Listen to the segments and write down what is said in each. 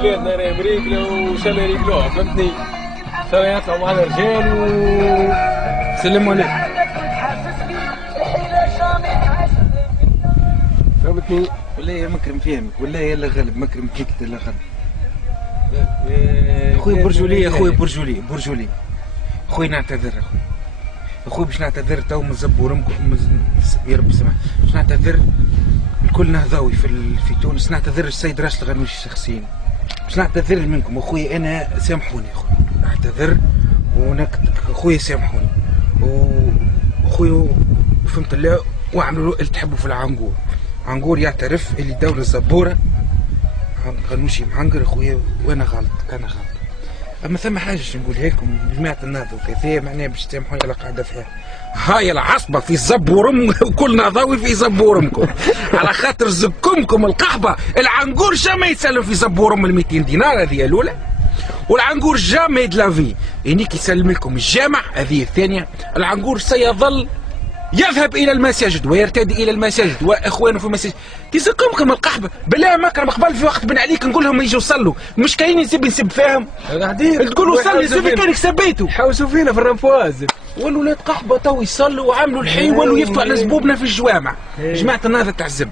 بلادنا راهم رجله وشلا رجلوها فهمتني. شلا يطلعوا مع الرجال وسلموا عليه. فهمتني؟ والله يا مكرم فهمك، والله يلا غلب مكرم فيك يلا غلب. اخوي برجولي، اخوي برجولي برجولي. اخوي نعتذر اخوي. اخوي باش نعتذر تو من زبورمكم يا رب سمح. باش نعتذر الكل نهضاوي في تونس، نعتذر السيد راشد الغنوشي شخصيا. باش نعتذر منكم اخوي، انا سامحوني اخوي، نعتذر اخوي سامحوني. واخوي فهمت الله واعملوا اللي تحبوا في العنقور. عنقور يعترف اللي دولة الزبورة غنوشي معنقر اخويا، وانا غلط انا غلط. اما ثم حاجه نقولها لكم جماعه النهضه وكذا، معناها باش تسامحوني على قاعده فيها. هاي العصبه في زبورم وكل نهضاوي في زبورمكم على خاطر زكمكم القحبه. العنقور جامي يتسلم في زبورم ال 200 دينار، هذه الاولى. والعنقور جامي دلافي انيك يسلم لكم الجامع، هذه الثانيه. العنقور سيظل يذهب الى المساجد ويرتدي الى المساجد واخوانه في المساجد. تزكمكم القحبه بالله مكرم. قبل في وقت بن عليك نقول لهم يجوا يصلوا، مش كاين نسب فيهم تقولوا صلي زبي كانك سبيتوا حوسوا فينا في الرنفواز. والولاد قحبه تو يصلوا وعملوا الحي ولوا يفتوا على زبوبنا في الجوامع. جماعه النهضه تاع الزب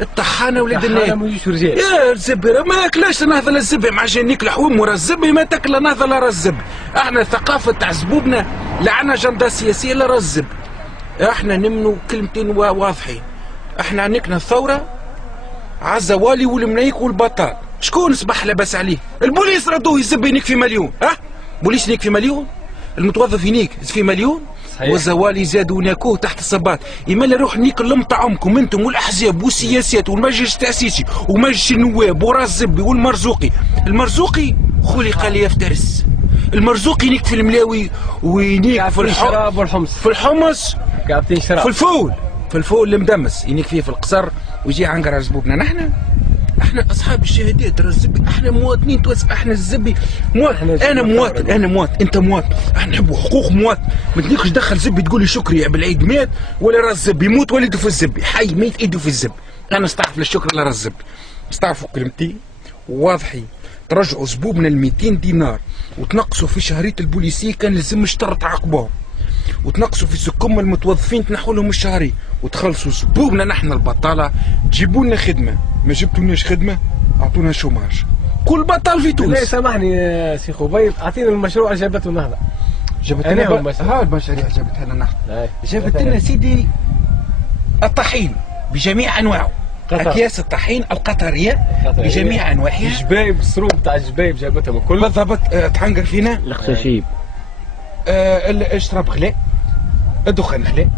الطحانه ولاد الناس ما يجوش رجال يا الزبي ما ياكلاش النهضه لا الزبي مع جانيك لحوم ورا الزبي ما تاكل النهضه لا راه الزبي. احنا الثقافه تاع زبوبنا لا عندنا جنده سياسيه لا راه الزبي. احنا نمنوا كلمتين واضحين. احنا عنكنا الثوره عالزوالي والمنايك والبطال. شكون صبح لاباس عليه؟ البوليس ردوه يزب ينيك في مليون. ها بوليس ينيك في مليون، المتوظف ينيك في مليون، والزوالي زادوا ناكوه تحت الصباط. يمال روح نيك اللم طعمكم انتم والاحزاب والسياسات والمجلس التاسيسي ومجلس النواب وراس الزبي والمرزوقي. المرزوقي خلق ليفترس. المرزوقي ينيك في الملاوي وينيك في الشراب والحمص، في الحمص قاعدين شراب، في الفول، في الفول المدمس ينيك فيه في القصر ويجي عنقر زبوبنا. احنا اصحاب الشهادات راه الزبي، احنا مواطنين توانسه. احنا الزبي مواطن، انا مواطن، انا مواطن، انت مواطن. احنا نحبوا حقوق مواطن. ما تجيكش تدخل زبي تقول لي شكري يا بالعيد مات ولا راه الزبي يموت ولده في الزبي، حي ميت ايده في الزبي. انا نستعرف للشكر لا راه الزبي. نستعرفوا كلمتي واضحين. ترجعوا زبوبنا ال 200 دينار وتنقصوا في شهريه البوليسيه كان لازم شطر تعاقبوهم، وتنقصوا في سكم المتوظفين تنحوا لهم الشهري، وتخلصوا زبوبنا نحن البطاله. جيبوا لنا خدمه، ما جبتوناش خدمه اعطونا شوماج. كل بطال في تونس. لا سامحني يا سي خبيب، اعطينا المشروع جابته النهضه. جابت لنا ها المشاريع جابتها لنا النهضه. جابت لنا سيدي الطحين بجميع انواعه. اكياس الطحين القطريه بجميع انواعها. الجبايب السروب تاع الجبايب جابتهم الكل بالضبط. تحنقر فينا الخشاشيب، الشراب غلاء، الدخان غلاء.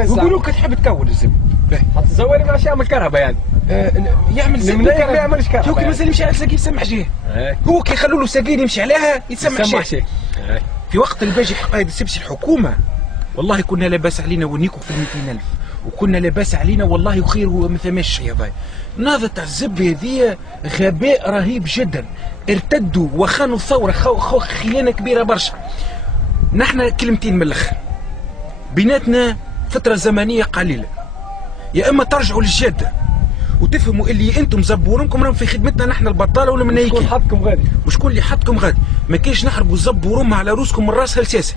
يقولوا لك تحب تكون الزبد حتى الزوالي ما يعمل كهرباء يعني. يعمل زبد ما يعملش كهرباء. هو كي مازال يمشي على ساقي يسمح جيه. هو كي يخلوا له ساقين يمشي عليها يتسمح شيء. في وقت اللي باجي قايد السبسي الحكومه والله كنا لاباس علينا ونيكو في 200,000 وكنا لاباس علينا والله وخير وما ثماش شيء. هذا النهضه تاع الزبي هذه غباء رهيب جدا. ارتدوا وخانوا الثوره خيانه كبيره برشا. نحن كلمتين من الاخر، بيناتنا فتره زمنيه قليله، يا اما ترجعوا للجاده وتفهموا اللي انتم زبورمكم راهم في خدمتنا نحن البطاله ولا منايكين. شكون حطكم غادي؟ وشكون اللي حطكم غادي؟ ما كاينش نحرقوا زبورمها على روسكم من راسها لساسها.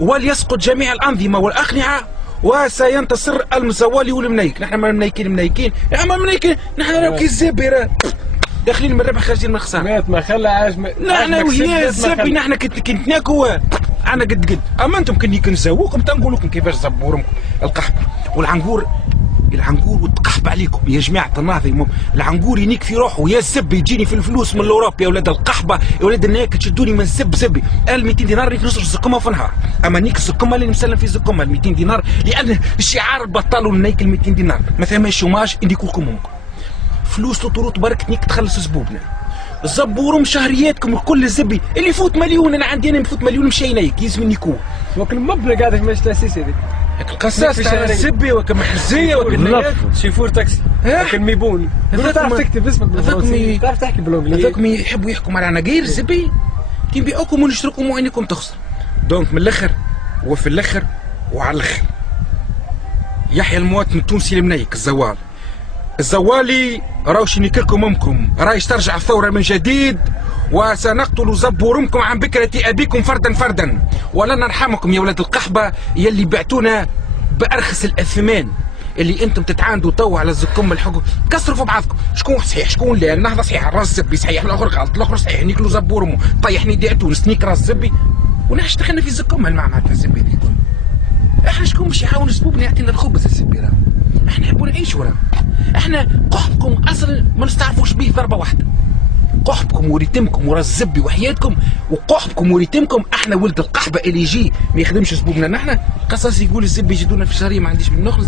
وليسقط جميع الانظمه والاقنعه وسينتصر المزوالي والمنايك. نحن ما منايكين يا اما منايكين. نحن راهو كي الزبي داخلين من الربح خارجين من الخساره. مات ما خلى عاش نحن ويا الزبي نحن كنت ناكو انا قد اما انتم كني كنزووكم تنقول لكم كيفاش زبورمكم القحب والعنقور. العنقور وتقحب عليكم يا جماعه النهضه. العنقور ينيك في روحه يا الزب يجيني في الفلوس من الاوروبا يا ولاد القحبه يا ولاد الناك تشدوني من زبي. انا 200 دينار ريت نصرف زقمها في نهار. اما نيك الزقمه اللي مسلم في زقمها 200 دينار لان الشعار البطال والنيك 200 دينار ما ثماش شوماج نديكو لكم امكم. فلوس طروط برك نيك تخلص زبوبنا. زبوروا شهرياتكم الكل الزبي اللي يفوت مليون. انا عندي انا يفوت مليون مشي نايك يلزم نيكو. وكل المبلغ قاعد في مجلس التاسيس هذيك. القصاص تاع الزبي وكم حزيه وكل شيفور تاكسي وكل ميبون. تعرف تكتب اسمك بالفرنسي، تعرف تحكي بالانجليزي. هذاكم يحبوا يحكموا على عناقير الزبي كي نبيعوكم ونشتركم وعينكم تخسر. دونك من الاخر وفي الاخر وعلى الاخر يحيى المواطن التونسي المنيك الزوال. الزوالي راوش نكلكم امكم، رايش ترجع الثوره من جديد، وسنقتل زبورمكم عن بكره ابيكم فردا فردا، ولن نرحمكم يا ولاد القحبه يلي بعتونا بارخص الاثمان، اللي انتم تتعاندوا تو على الزكم الحكم. كسروا في بعضكم، شكون صحيح شكون لا؟ النهضه صحيح، الراس زبي صحيح، الاخر غلط، الاخر صحيح، نيكلو زبورمو طيح نداء تونس نيك راس زبي، ونحن دخلنا في الزكم المعمعة الزبي هذيك. احنا شكون باش يحاول يسبوبنا يعطينا الخبز الزبي راه؟ احنا نحبوا نعيشوا راه. احنا قحبكم اصلا ما نستعرفوش به ضربه واحده. قحبكم وريتمكم وراس الزبي وحياتكم، وقحبكم وريتمكم. احنا ولد القحبه اللي يجي ما يخدمش سبوبنا نحن، قصص يقول الزبي يجدونا في الشهريه ما عنديش من نخلص.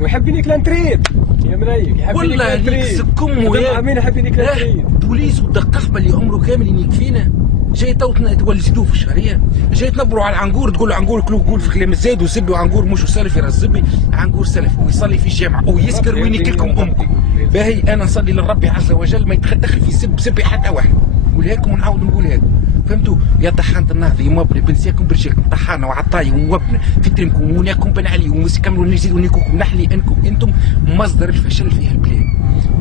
ويحب ياكل انتريد يا منيك، يحب والله يكسبكم ويا مين يحب ياكل انتريد. بوليس ولد القحبه اللي عمره كامل يكفينا، جاي تو تولجدوه في الشهريه، جاي تنبروا على العنقور تقول له عنقور كلوه قول في كلام الزايد وزبي، وعنقور مش سالف يرى الزبي، عنقور سلف ويصلي في الجامع ويسكر وينكلكم امكم. باهي انا نصلي للرب عز وجل ما يتدخل في زبي حتى واحد. نقولها لكم ونعاود نقولها لكم، فهمتوا؟ يا طحانة النهضة يا مبني بنسياكم برجالكم طحانة وعطاي ومبنى في ترمكم وناكم بن علي ومسكملوا نزيد ونيكوكم نحلي انتم مصدر الفشل في هالبلاد.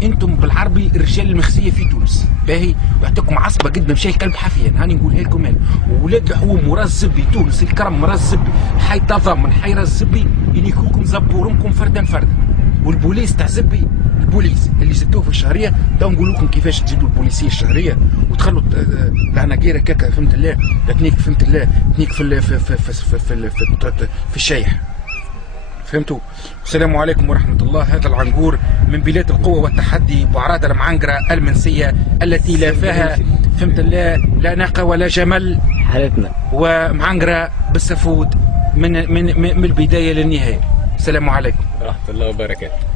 انتم بالعربي الرجال المخزيه في تونس. باهي يعطيكم عصبه قد ما مشى الكلب حافيا، هاني نقولها لكم انا. وولاد الحوم وراس زبي تونس الكرم راس زبي حي تضامن حي راس زبي ينيكوكم زبورمكم فردا فردا. والبوليس تاع زبي البوليس اللي زدتوه في الشهريه تو نقول لكم كيفاش تزيدوا البوليسيه الشهريه وتخلوا العناقيره كاكا فهمت الله تنيك فهمت الله تنيك في الشايح. فهمتوا؟ السلام عليكم ورحمة الله. هذا العنقور من بلاد القوة والتحدي بعرادة المعنقرة المنسية التي لا فيها فهمت الله لا ناقة ولا جمل حالتنا، ومعنقرة بالسفود من البداية للنهاية. السلام عليكم ورحمة الله وبركاته.